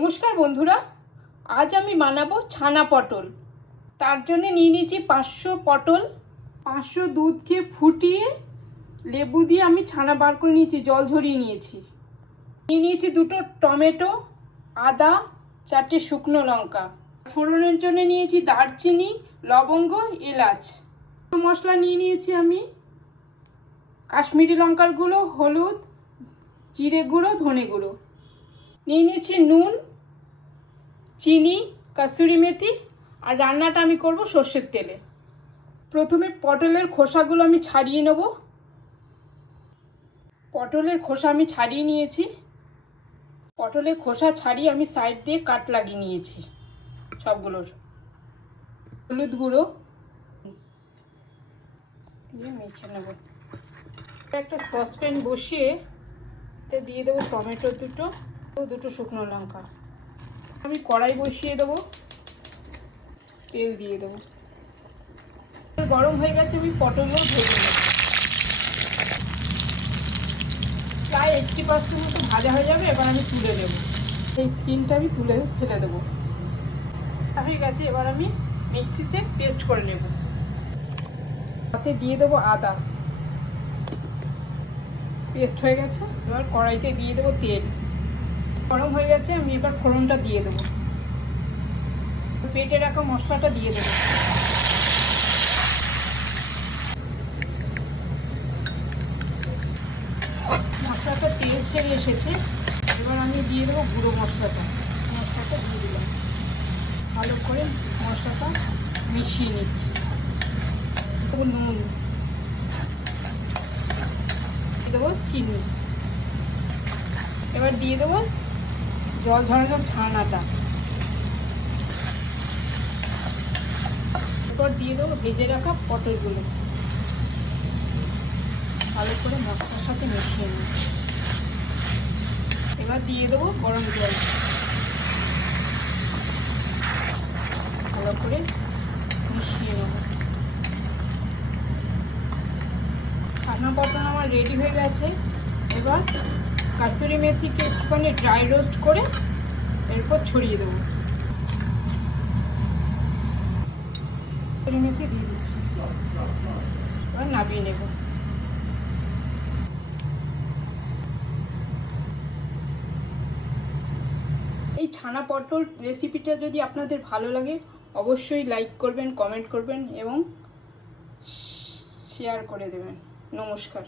নমস্কার বন্ধুরা, আজ আমি বানাবো ছানা পটল। তার জন্য নিয়ে নিয়েছি 500 পটল। 500 দুধকে ফুটিয়ে লেবু দিয়ে আমি ছানা বার করে নিয়েছি, জল ঝরিয়ে নিয়েছি। নিয়ে নিয়েছি 2টো টমেটো, আদা, 4টে শুকনো লঙ্কা। ফোড়নের জন্য নিয়েছি দারচিনি, লবঙ্গ, এলাচ। মশলা নিয়ে নিয়েছি আমি কাশ্মীরি লঙ্কার গুঁড়ো, হলুদ, জিরে গুঁড়ো, ধনে গুঁড়ো। নিয়ে নিয়েছি নুন, চিনি, কাসুরি মেথি, আর রান্নাটা আমি করব সর্ষের তেলে। প্রথমে পটলের খোসাগুলো আমি ছাড়িয়ে নেব। পটলের খোসা আমি ছাড়িয়ে নিয়েছি। পটলের খোসা ছাড়িয়ে আমি সাইড দিয়ে কাট লাগিয়ে নিয়েছি সবগুলোর। হলুদ গুঁড়ো দিয়ে মেখে নেব। একটা সসপ্যান বসিয়ে দিয়ে দেবো টমেটো দুটো শুকনো লঙ্কা। আমি কড়াই বসিয়ে দেবো, তেল দিয়ে দেবো। গরম হয়ে গেছে, আমি পটলগুলো ভেজে নেব। প্রায় 80% মতো ভাজা হয়ে যাবে। এবার আমি তুলে নেব। এই স্কিনটা আমি তুলে ফেলে দেবো। হয়ে গেছে, এবার আমি মিক্সিতে পেস্ট করে নেব। তাতে দিয়ে দেবো আদা, পেস্ট হয়ে গেছে। এবার কড়াইতে দিয়ে দেবো তেল। গরম হয়ে গেছে, আমি এবার ফোড়নটা দিয়ে দেবো। পেটে রাখা মশলাটা দিয়ে দেবো। মশলাটা তেল ছেড়ে এসেছে। এবার আমি দিয়ে দেবো গুঁড়ো মশলাটা দিয়ে দিলাম। ভালো করে মশলাটা মিশিয়ে নিচ্ছি। দেবো নুন, দিয়ে দেবো চিনি। এবার দিয়ে দেবো জল ঝরানো ছানাটা। এরপর দিয়ে দেবো ভেজে রাখা পটলগুলো। ভালো করে মশলার সাথে মিশিয়ে নিই। এবার দিয়ে দেবো গরম জল। ভালো করে মিশিয়ে নেব। ছানা পটল আমার রেডি হয়ে গেছে। এবার কাসুরি মেথিকে একটুখানি ড্রাই রোস্ট করে এরপর ছড়িয়ে দেবো। কাসুরি মেথি দিয়ে দিচ্ছি। এবার নামিয়ে নেব। এই ছানা পটল রেসিপিটা যদি আপনাদের ভালো লাগে, অবশ্যই লাইক করবেন, কমেন্ট করবেন এবং শেয়ার করে দেবেন। নমস্কার।